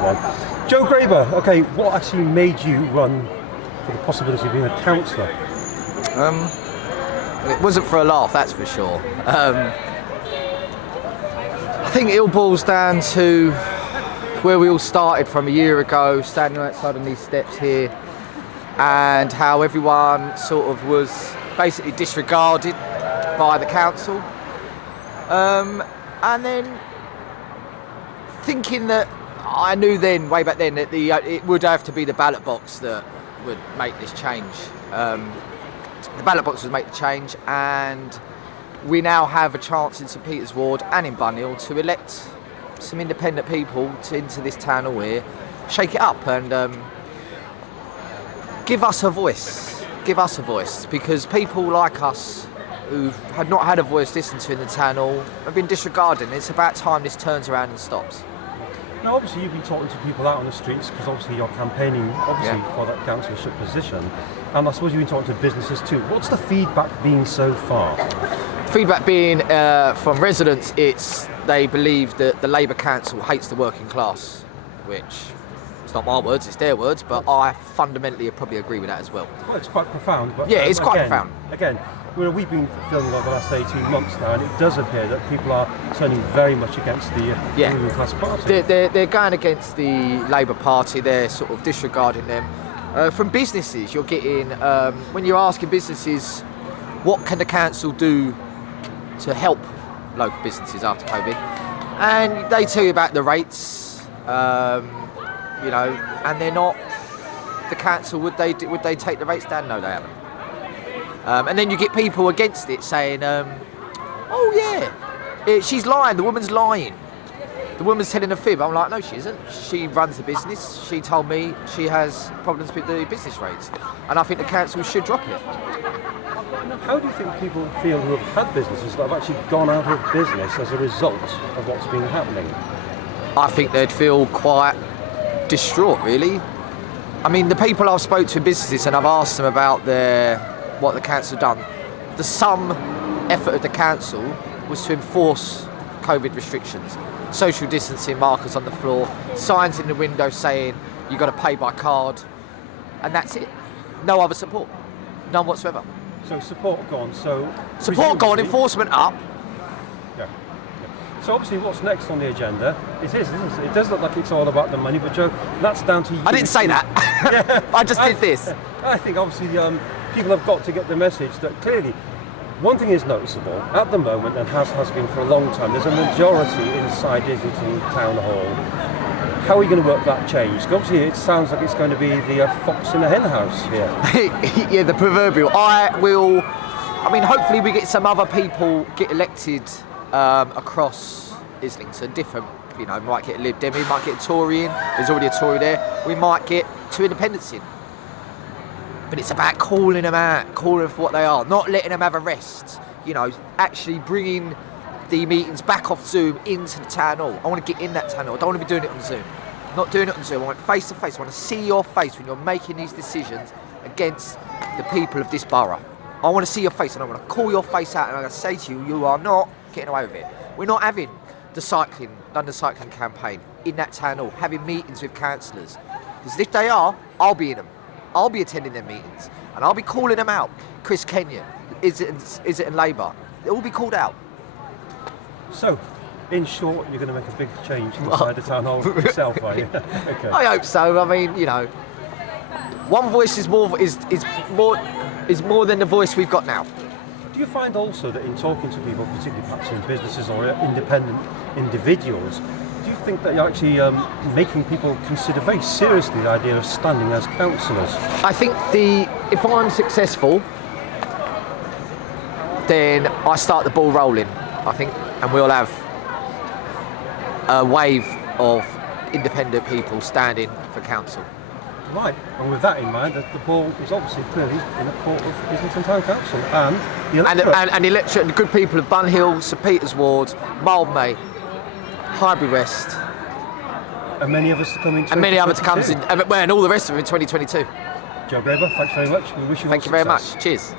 one. Joe Graber, okay, what actually made you run for the possibility of being a councillor? It wasn't for a laugh, that's for sure. I think it all boils down to where we all started from a year ago, standing outside on these steps here, and how everyone sort of was basically disregarded by the council. And then thinking that I knew then, way back then, that it would have to be the ballot box that would make this change. The ballot box would make the change, and we now have a chance in St Peter's Ward and in Bunhill to elect some independent people into this town hall here, shake it up and give us a voice. Give us a voice, because people like us who had not had a voice listened to in the town hall have been disregarded. It's about time this turns around and stops. Now, obviously, you've been talking to people out on the streets because obviously you're campaigning, for that councillorship position, and I suppose you've been talking to businesses too. What's the feedback been so far? Feedback being from residents, they believe that the Labour Council hates the working class, which it's not my words, it's their words, but I fundamentally probably agree with that as well. Well, it's quite profound. But yeah, it's quite profound. Again, we've been filming over the last 18 months now, and it does appear that people are turning very much against the ruling class party. They're going against the Labour Party, they're sort of disregarding them. From businesses, you're getting, when you're asking businesses, what can the council do to help local businesses after COVID? And they tell you about the rates, and they're not, the council, would they take the rates down? No, they haven't. And then you get people against it saying, she's lying, the woman's lying. The woman's telling a fib. I'm like, no, she isn't. She runs the business. She told me she has problems with the business rates. And I think the council should drop it. How do you think people feel who have had businesses that have actually gone out of business as a result of what's been happening? I think they'd feel quite distraught, really. I mean, the people I've spoke to in businesses and I've asked them about what the council done, the sum effort of the council was to enforce COVID restrictions, social distancing markers on the floor, signs in the window saying you've got to pay by card, and that's it. No other support, none whatsoever. So support gone. Support gone, enforcement up. Yeah. So obviously, what's next on the agenda? It does look like it's all about the money, but Joe, that's down to you. I didn't say that. Yeah. I just did this. I think obviously people have got to get the message that clearly one thing is noticeable at the moment, and has been for a long time. There's a majority inside Islington Town Hall. How are we going to work that change? Because obviously, it sounds like it's going to be the fox in the hen house here. Yeah, the proverbial. Hopefully we get some other people get elected across Islington, different, we might get a Lib Dem, we might get a Tory in, there's already a Tory there, we might get 2 independents in. But it's about calling them out, calling them for what they are, not letting them have a rest, actually bringing the meetings back off Zoom into the town hall. I want to get in that town hall, I don't want to be doing it on Zoom. Not doing it on Zoom, I want face to face, I want to see your face when you're making these decisions against the people of this borough. I want to see your face, and I want to call your face out, and I'm going to say to you, you are not getting away with it. We're not having the London Cycling campaign in that town hall, having meetings with councillors. Because if they are, I'll be in them. I'll be attending their meetings, and I'll be calling them out. Chris Kenyon, is it in Labour? They'll all be called out. So, in short, you're going to make a big change inside the town hall yourself, are you? Okay. I hope so. I mean, one voice is more than the voice we've got now. Do you find also that in talking to people, particularly perhaps in businesses or independent individuals, do you think that you're actually making people consider very seriously the idea of standing as councillors? I think if I'm successful, then I start the ball rolling, I think, and we'll have a wave of independent people standing for council. Right, and with that in mind, the ball is obviously clearly in the court of Islington Town Council and the electorate. And the electorate and the good people of Bunhill, St Peter's Ward, Mildmay, Highbury West. And many others to come in 2022. And many others to come in, and all the rest of them in 2022. Joe Graber, thanks very much. We wish you all success. Thank you very much. Cheers.